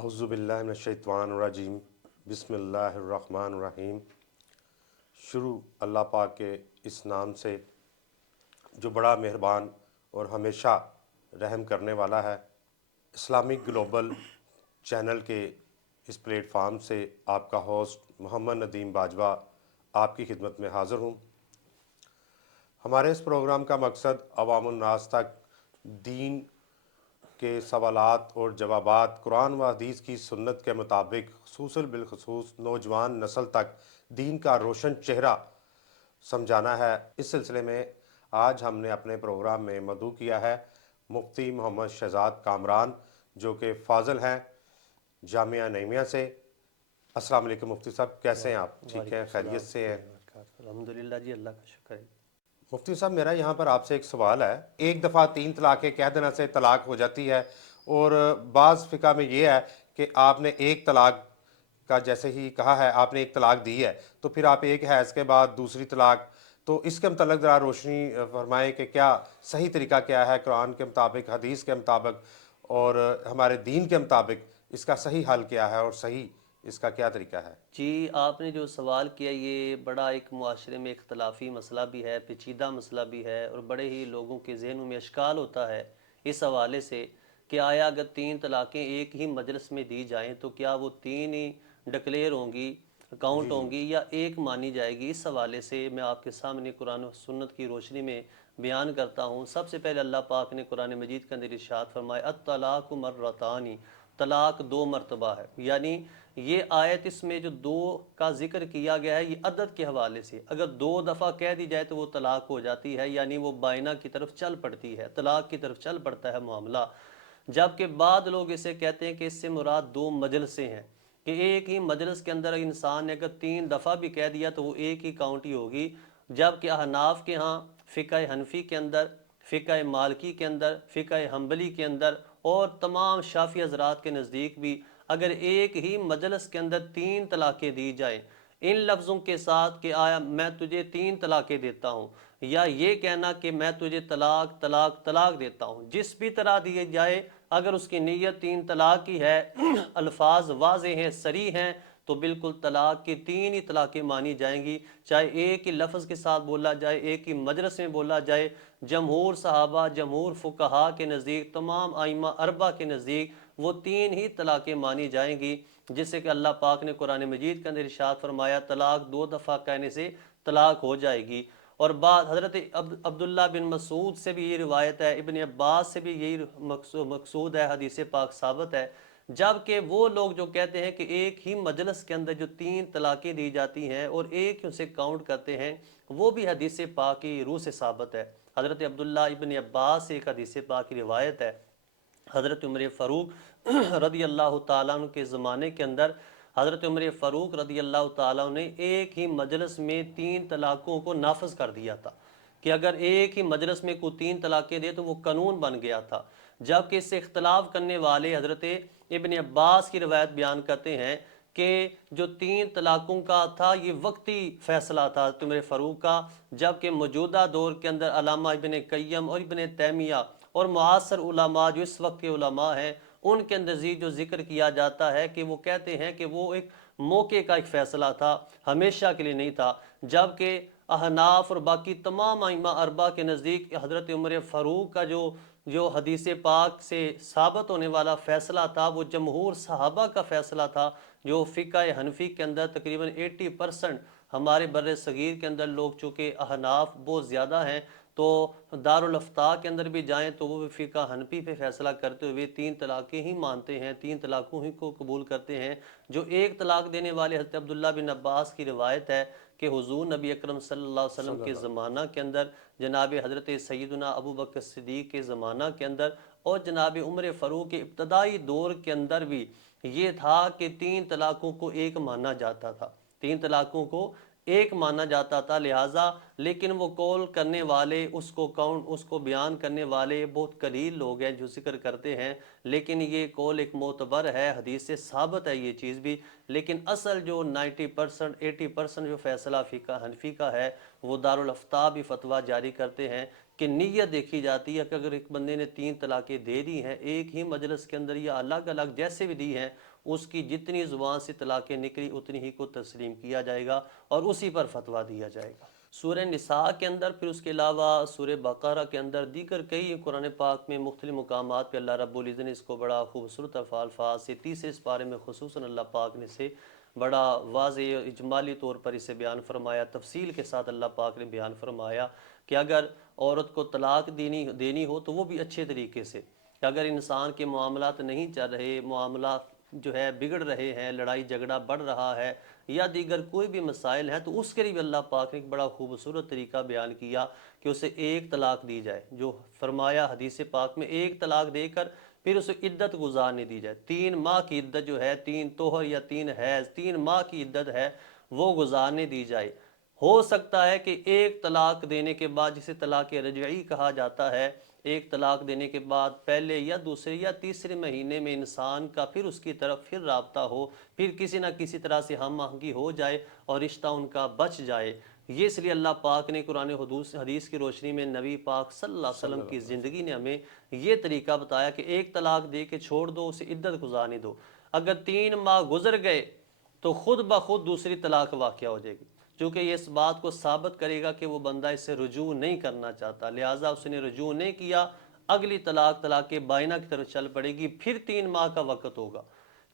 اعوذ باللہ من الشیطان الرجیم بسم اللہ الرحمن الرحیم۔ شروع اللہ پاک کے اس نام سے جو بڑا مہربان اور ہمیشہ رحم کرنے والا ہے۔ اسلامک گلوبل چینل کے اس پلیٹ فارم سے آپ کا ہوسٹ محمد ندیم باجوہ آپ کی خدمت میں حاضر ہوں۔ ہمارے اس پروگرام کا مقصد عوام الناس تک دین کے سوالات اور جوابات قرآن و حدیث کی سنت کے مطابق خصوصاً بالخصوص نوجوان نسل تک دین کا روشن چہرہ سمجھانا ہے۔ اس سلسلے میں آج ہم نے اپنے پروگرام میں مدعو کیا ہے مفتی محمد شہزاد کامران، جو کہ فاضل ہیں جامعہ نعیمیہ سے۔ السلام علیکم مفتی صاحب، کیسے ہیں آپ؟ ٹھیک ہیں، خیریت سے ہیں؟ الحمدللہ جی، اللہ کا شکر ہے۔ مفتی صاحب، میرا یہاں پر آپ سے ایک سوال ہے۔ ایک دفعہ 3 طلاقیں کہہ دینا سے طلاق ہو جاتی ہے، اور بعض فقہ میں یہ ہے کہ آپ نے ایک طلاق کا جیسے ہی کہا ہے، آپ نے ایک طلاق دی ہے تو پھر آپ ایک حیض کے بعد دوسری طلاق، تو اس کے متعلق ذرا روشنی فرمائیں کہ کیا صحیح طریقہ کیا ہے قرآن کے مطابق، حدیث کے مطابق اور ہمارے دین کے مطابق اس کا صحیح حل کیا ہے اور صحیح اس کا کیا طریقہ ہے؟ جی، آپ نے جو سوال کیا یہ بڑا ایک معاشرے میں اختلافی مسئلہ بھی ہے، پیچیدہ مسئلہ بھی ہے، اور بڑے ہی لوگوں کے ذہنوں میں اشکال ہوتا ہے اس حوالے سے کہ آیا اگر 3 طلاقیں ایک ہی مجلس میں دی جائیں تو کیا وہ 3 ہی ڈکلیئر ہوں گی، اکاؤنٹ ہوں گی، یا ایک مانی جائے گی؟ اس حوالے سے میں آپ کے سامنے قرآن و سنت کی روشنی میں بیان کرتا ہوں۔ سب سے پہلے اللہ پاک نے قرآن مجید کے اندر ارشاد فرمایا الطلاق مرتان، طلاق 2 مرتبہ ہے، یعنی یہ آیت اس میں جو 2 کا ذکر کیا گیا ہے یہ عدد کے حوالے سے، اگر 2 دفعہ کہہ دی جائے تو وہ طلاق ہو جاتی ہے، یعنی وہ بائنہ کی طرف چل پڑتی ہے، طلاق کی طرف چل پڑتا ہے معاملہ۔ جبکہ بعض لوگ اسے کہتے ہیں کہ اس سے مراد 2 مجلسیں ہیں، کہ ایک ہی مجلس کے اندر انسان نے اگر 3 دفعہ بھی کہہ دیا تو وہ ایک ہی کاؤنٹ ہی ہوگی۔ جبکہ احناف کے ہاں، فقہ حنفی کے اندر، فقہ مالکی کے اندر، فقہ حنبلی کے اندر اور تمام شافعی حضرات کے نزدیک بھی اگر ایک ہی مجلس کے اندر 3 طلاقیں دی جائیں ان لفظوں کے ساتھ کہ آیا میں تجھے 3 طلاقیں دیتا ہوں، یا یہ کہنا کہ میں تجھے طلاق طلاق طلاق دیتا ہوں، جس بھی طرح دیے جائے اگر اس کی نیت 3 طلاق کی ہے، الفاظ واضح ہیں، صریح ہیں، تو بالکل طلاق کی 3 ہی طلاقیں مانی جائیں گی، چاہے ایک ہی لفظ کے ساتھ بولا جائے، ایک ہی مجلس میں بولا جائے۔ جمہور صحابہ، جمہور فقہا کے نزدیک، تمام ائمہ اربعہ کے نزدیک وہ 3 ہی طلاقیں مانی جائیں گی، جس سے کہ اللہ پاک نے قرآن مجید کے اندر ارشاد فرمایا طلاق 2 دفعہ کہنے سے طلاق ہو جائے گی۔ اور بعد حضرت عبداللہ بن مسعود سے بھی یہ روایت ہے، ابن عباس سے بھی یہی مقصود ہے، حدیث پاک ثابت ہے۔ جبکہ وہ لوگ جو کہتے ہیں کہ ایک ہی مجلس کے اندر جو 3 طلاقیں دی جاتی ہیں اور ایک ہی اسے کاؤنٹ کرتے ہیں، وہ بھی حدیث پاک کی روح سے ثابت ہے۔ حضرت عبداللہ ابن عباس سے ایک حدیث پاک کی روایت ہے، حضرت عمر فاروق رضی اللہ تعالیٰ عنہ کے زمانے کے اندر حضرت عمر فاروق رضی اللہ تعالیٰ عنہ نے ایک ہی مجلس میں 3 طلاقوں کو نافذ کر دیا تھا، کہ اگر ایک ہی مجلس میں کوئی 3 طلاقیں دے تو وہ قانون بن گیا تھا۔ جبکہ اس سے اختلاف کرنے والے حضرت ابن عباس کی روایت بیان کرتے ہیں کہ جو 3 طلاقوں کا تھا یہ وقتی فیصلہ تھا حضرت عمر فاروق کا، جبکہ موجودہ دور کے اندر علامہ ابن قیم اور ابن تیمیہ اور معاصر علماء جو اس وقت کے علماء ہیں ان کے اندر جو ذکر کیا جاتا ہے کہ وہ کہتے ہیں کہ وہ ایک موقع کا ایک فیصلہ تھا، ہمیشہ کے لیے نہیں تھا۔ جبکہ احناف اور باقی تمام ائمہ اربعہ کے نزدیک حضرت عمر فاروق کا جو حدیث پاک سے ثابت ہونے والا فیصلہ تھا وہ جمہور صحابہ کا فیصلہ تھا، جو فقہ حنفی کے اندر تقریباً 80% ہمارے بر صغیر کے اندر لوگ چونکہ احناف بہت زیادہ ہیں، تو دارالافتاء کے اندر بھی جائیں تو وہ فقہ حنفی پہ فیصلہ کرتے ہوئے 3 طلاقیں ہی مانتے ہیں، 3 طلاقوں ہی کو قبول کرتے ہیں۔ جو ایک طلاق دینے والے حضرت عبداللہ بن عباس کی روایت ہے کہ حضور نبی اکرم صلی اللہ علیہ وسلم کے زمانہ کے اندر، جناب حضرت سیدنا ابو بکر صدیق کے زمانہ کے اندر اور جناب عمر فاروق کے ابتدائی دور کے اندر بھی یہ تھا کہ 3 طلاقوں کو ایک مانا جاتا تھا، 3 طلاقوں کو ایک مانا جاتا تھا، لہٰذا لیکن وہ قول کرنے والے اس کو بیان کرنے والے بہت قلیل لوگ ہیں جو ذکر کرتے ہیں، لیکن یہ قول ایک معتبر ہے، حدیث سے ثابت ہے یہ چیز بھی۔ لیکن اصل جو 90% 80% جو فیصلہ فقہ حنفی کا ہے وہ دارالافتاء بھی فتویٰ جاری کرتے ہیں کہ نیت دیکھی جاتی ہے کہ اگر ایک بندے نے 3 طلاقیں دے دی ہیں ایک ہی مجلس کے اندر یا الگ الگ جیسے بھی دی ہیں، اس کی جتنی زبان سے طلاقیں نکلی اتنی ہی کو تسلیم کیا جائے گا اور اسی پر فتویٰ دیا جائے گا۔ سورہ نساء کے اندر، پھر اس کے علاوہ سورہ بقرہ کے اندر، دیگر کئی قرآن پاک میں مختلف مقامات پہ اللہ رب العزت نے اس کو بڑا خوبصورت الفاظ سے تیسرے پارے میں خصوصاً اللہ پاک نے سے بڑا واضح اجمالی طور پر اسے بیان فرمایا، تفصیل کے ساتھ اللہ پاک نے بیان فرمایا کہ اگر عورت کو طلاق دینی ہو تو وہ بھی اچھے طریقے سے، کہ اگر انسان کے معاملات نہیں چل رہے، معاملات جو ہے بگڑ رہے ہیں، لڑائی جھگڑا بڑھ رہا ہے یا دیگر کوئی بھی مسائل ہیں، تو اس کے لیے بھی اللہ پاک نے ایک بڑا خوبصورت طریقہ بیان کیا کہ اسے ایک طلاق دی جائے، جو فرمایا حدیث پاک میں ایک طلاق دے کر پھر اسے عدت گزارنے دی جائے۔ 3 ماہ کی عدت جو ہے، 3 طہر یا 3 حیض، 3 ماہ کی عدت ہے وہ گزارنے دی جائے۔ ہو سکتا ہے کہ ایک طلاق دینے کے بعد، جسے طلاق رجعی کہا جاتا ہے، ایک طلاق دینے کے بعد پہلے یا دوسرے یا تیسرے مہینے میں انسان کا پھر اس کی طرف پھر رابطہ ہو، پھر کسی نہ کسی طرح سے ہم آہنگی ہو جائے اور رشتہ ان کا بچ جائے۔ یہ اس لیے اللہ پاک نے قرآن حدیث کی روشنی میں نبی پاک صلی اللہ علیہ وسلم کی زندگی نے ہمیں یہ طریقہ بتایا کہ ایک طلاق دے کے چھوڑ دو، اسے عدت گزارنے دو۔ اگر 3 ماہ گزر گئے تو خود بخود دوسری طلاق واقع ہو جائے گی، چونکہ یہ اس بات کو ثابت کرے گا کہ وہ بندہ اس سے رجوع نہیں کرنا چاہتا، لہٰذا اس نے رجوع نہیں کیا، اگلی طلاق بائنہ کی طرف چل پڑے گی۔ پھر 3 ماہ کا وقت ہوگا،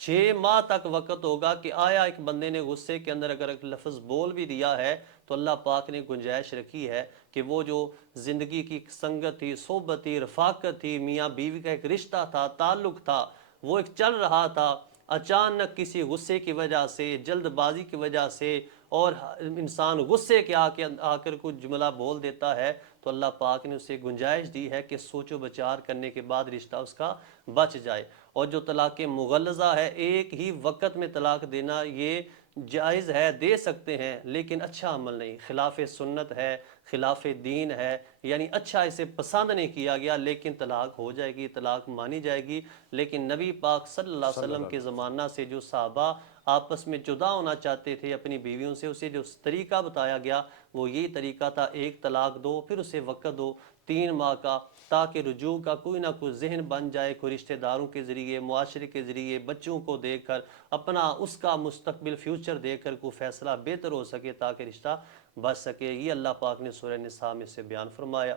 6 ماہ تک وقت ہوگا کہ آیا ایک بندے نے غصے کے اندر اگر ایک لفظ بول بھی دیا ہے تو اللہ پاک نے گنجائش رکھی ہے کہ وہ جو زندگی کی سنگت تھی، صحبت تھی، رفاقت تھی، میاں بیوی کا ایک رشتہ تھا، تعلق تھا، وہ ایک چل رہا تھا، اچانک کسی غصے کی وجہ سے، جلد بازی کی وجہ سے، اور انسان غصے کے آ کر کچھ جملہ بول دیتا ہے، تو اللہ پاک نے اسے گنجائش دی ہے کہ سوچ و بچار کرنے کے بعد رشتہ اس کا بچ جائے۔ اور جو طلاق مغلظہ ہے، ایک ہی وقت میں طلاق دینا، یہ جائز ہے، دے سکتے ہیں، لیکن اچھا عمل نہیں، خلاف سنت ہے، خلاف دین ہے، یعنی اچھا اسے پسند نہیں کیا گیا، لیکن طلاق ہو جائے گی، طلاق مانی جائے گی۔ لیکن نبی پاک صلی اللہ علیہ وسلم کے زمانہ سے جو صحابہ آپس میں جدا ہونا چاہتے تھے اپنی بیویوں سے، اسے جو طریقہ بتایا گیا وہ یہی طریقہ تھا، ایک طلاق دو، پھر اسے وقت دو 3 ماہ کا، تاکہ رجوع کا کوئی نہ کوئی ذہن بن جائے، کوئی رشتہ داروں کے ذریعے، معاشرے کے ذریعے، بچوں کو دیکھ کر، اپنا اس کا مستقبل فیوچر دیکھ کر کوئی فیصلہ بہتر ہو سکے تاکہ رشتہ بچ سکے۔ یہ اللہ پاک نے سورہ نساء میں سے بیان فرمایا۔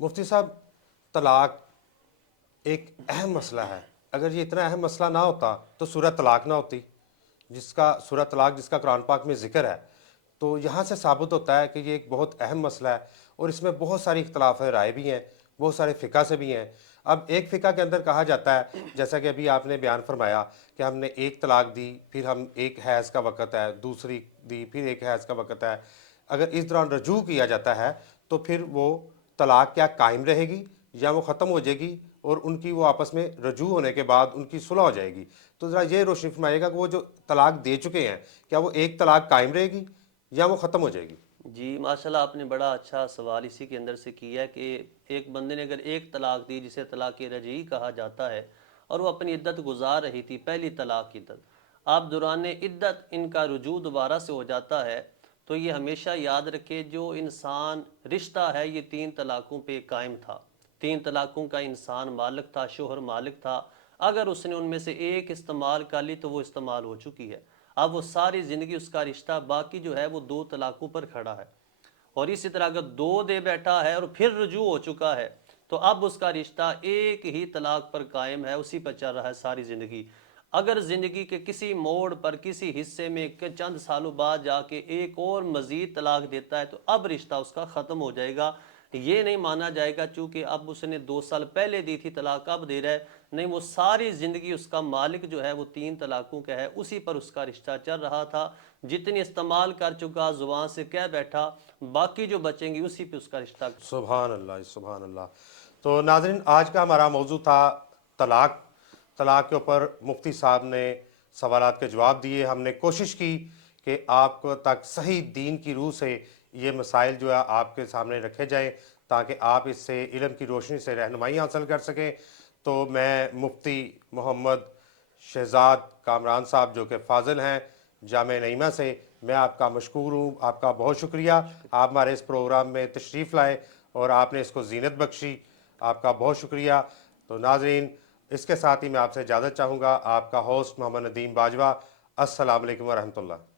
مفتی صاحب، طلاق ایک اہم مسئلہ ہے، اگر یہ اتنا اہم مسئلہ نہ ہوتا تو سورہ طلاق نہ ہوتی، سورہ طلاق جس کا قرآن پاک میں ذکر ہے۔ تو یہاں سے ثابت ہوتا ہے کہ یہ ایک بہت اہم مسئلہ ہے اور اس میں بہت ساری اختلاف رائے بھی ہیں، بہت سارے فقہ سے بھی ہیں۔ اب ایک فقہ کے اندر کہا جاتا ہے، جیسا کہ ابھی آپ نے بیان فرمایا کہ ہم نے ایک طلاق دی، پھر ہم ایک حیض کا وقت ہے، دوسری دی، پھر ایک حیض کا وقت ہے، اگر اس دوران رجوع کیا جاتا ہے تو پھر وہ طلاق کیا قائم رہے گی یا وہ ختم ہو جائے گی اور ان کی وہ آپس میں رجوع ہونے کے بعد ان کی صلح ہو جائے گی؟ تو ذرا یہ روشنی فرمائیے گا کہ وہ جو طلاق دے چکے ہیں، کیا وہ ایک طلاق قائم رہے گی یا وہ ختم ہو جائے گی؟ جی ماشاءاللہ، آپ نے بڑا اچھا سوال اسی کے اندر سے کیا ہے کہ ایک بندے نے اگر ایک طلاق دی، جسے طلاق رجعی کہا جاتا ہے، اور وہ اپنی عدت گزار رہی تھی، پہلی طلاق کی عدت، اب دوران عدت ان کا رجوع دوبارہ سے ہو جاتا ہے، تو یہ ہمیشہ یاد رکھے جو انسان رشتہ ہے یہ 3 طلاقوں پہ قائم تھا، 3 طلاقوں کا انسان مالک تھا، شوہر مالک تھا، اگر اس نے ان میں سے ایک استعمال کر لی تو وہ استعمال ہو چکی ہے، اب وہ ساری زندگی اس کا رشتہ باقی جو ہے وہ 2 طلاقوں پر کھڑا ہے۔ اور اسی طرح اگر 2 دے بیٹھا ہے اور پھر رجوع ہو چکا ہے تو اب اس کا رشتہ ایک ہی طلاق پر قائم ہے، اسی پر چل رہا ہے ساری زندگی۔ اگر زندگی کے کسی موڑ پر، کسی حصے میں چند سالوں بعد جا کے ایک اور مزید طلاق دیتا ہے تو اب رشتہ اس کا ختم ہو جائے گا، یہ نہیں مانا جائے گا چونکہ اب اس نے 2 سال پہلے دی تھی طلاق اب دے رہا ہے، نہیں، وہ ساری زندگی اس کا مالک جو ہے وہ 3 طلاقوں کا ہے، اسی پر اس کا رشتہ چل رہا تھا، جتنی استعمال کر چکا، زبان سے کہہ بیٹھا، باقی جو بچیں گی اسی پہ اس کا رشتہ۔ سبحان اللہ، سبحان اللہ۔ تو ناظرین، آج کا ہمارا موضوع تھا طلاق۔ طلاق کے اوپر مفتی صاحب نے سوالات کے جواب دیے، ہم نے کوشش کی کہ آپ تک صحیح دین کی روح سے یہ مسائل جو ہے آپ کے سامنے رکھے جائیں تاکہ آپ اس سے علم کی روشنی سے رہنمائی حاصل کر سکیں۔ تو میں مفتی محمد شہزاد کامران صاحب جو کہ فاضل ہیں جامعہ نعیمہ سے، میں آپ کا مشکور ہوں، آپ کا بہت شکریہ، آپ ہمارے اس پروگرام میں تشریف لائے اور آپ نے اس کو زینت بخشی، آپ کا بہت شکریہ۔ تو ناظرین، اس کے ساتھ ہی میں آپ سے اجازت چاہوں گا۔ آپ کا ہوسٹ محمد ندیم باجوہ۔ السلام علیکم ورحمۃ اللہ۔